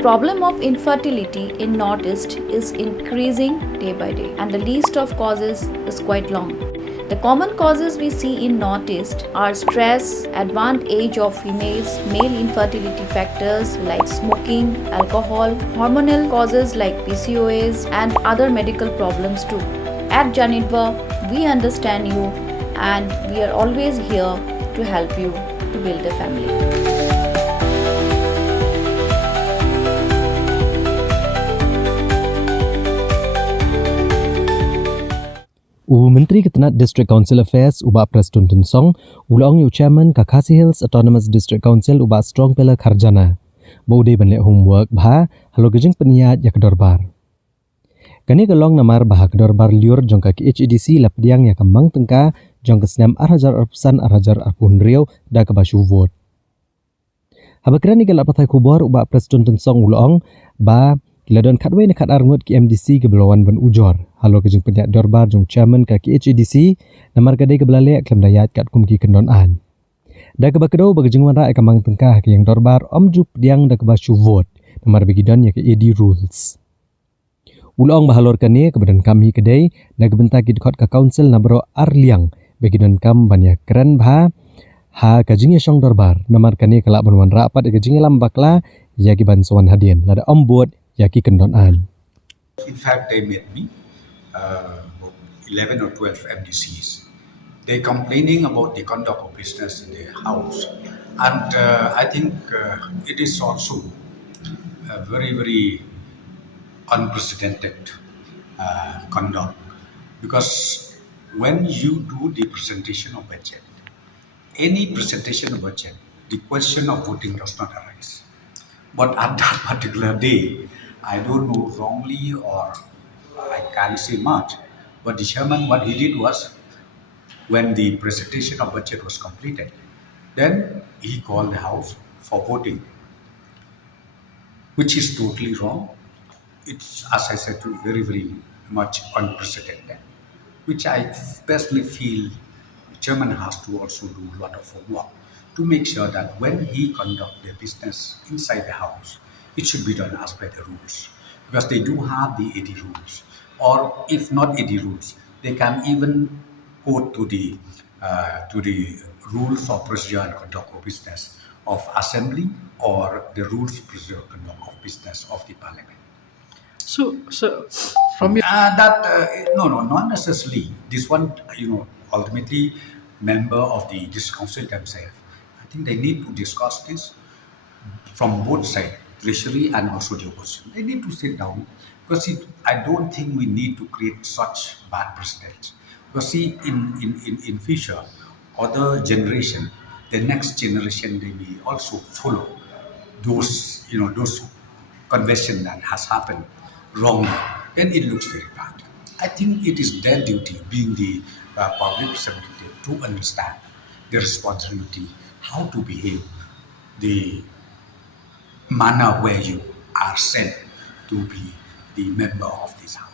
problem of infertility in Northeast is increasing day by day, and the list of causes is quite long. The common causes we see in Northeast are stress, advanced age of females, male infertility factors like smoking, alcohol, hormonal causes like PCOS, and other medical problems too. At Janitva, we understand you and we are always here to help you to build a family. Menteri Ketenat District Council Affairs ubah Prestone Tunsong, ulang yu chairman Kakasi Hills Autonomous District Council ubah strong pillar Kharjana. Baude banlek homework bah halo gejeng Pyniaid ya ke Dorbar. Kani kelong namar bah ke Dorbar liur jong ka KHADC lapdiang ya kemang tengka jong ke senam arhajar arpusan arhajar arpun riau da ke basu vote. Habakran ni kelap patai kubor ubah Prestone Tunsong ulang bah Ladon katway nekat arngut ki MDC ke Belawan ban Ujor. Halo kejeng Pyniaid Dorbar jong chairman ka KHADC namar kadai ke belalek klem dayat katkum ki kendon an. Da ke bakedau bagejeng wan rak kamang tengkah ke yang Dorbar om jup diang da ke basu vote namar begidon ya ke AD rules. Ulong bahalor kane ke badan kami kedai da ke bentak ki dekot ka council nabro Arliang begidon kam banyak keren bah ha kejeng ya syong Dorbar namar kane kelak ban wan rak pat kejeng lam bakla ya ki bansuan hadien lada om buat yaki kendon an. In fact, they met me, 11 or 12 MDCs. They're complaining about the conduct of business in their house. And I think it is also a very, very unprecedented conduct. Because when you do the presentation of budget, any presentation of budget, the question of voting does not arise. But at that particular day, I don't know wrongly or I can't say much, but the chairman, what he did was, when the presentation of budget was completed, then he called the house for voting, which is totally wrong. It's, as I said, very, very much unprecedented, which I personally feel the chairman has to also do a lot of homework to make sure that when he conduct their business inside the house, it should be done as per the rules, because they do have the 80 rules, or if not 80 rules, they can even go to the rules of procedure and conduct of business of assembly or the rules of procedure and conduct of business of the parliament. So from your No, not necessarily. This one, ultimately, member of the district council themselves, I think they need to discuss this from both sides, treasury and also the opposition. They need to sit down, because I don't think we need to create such bad precedents. Because in future, other generation, the next generation, they may also follow those conversion that has happened wrongly. Then it looks very bad. I think it is their duty, being the public representative, to understand the responsibility, how to behave, the manner where you are sent to be the member of this house.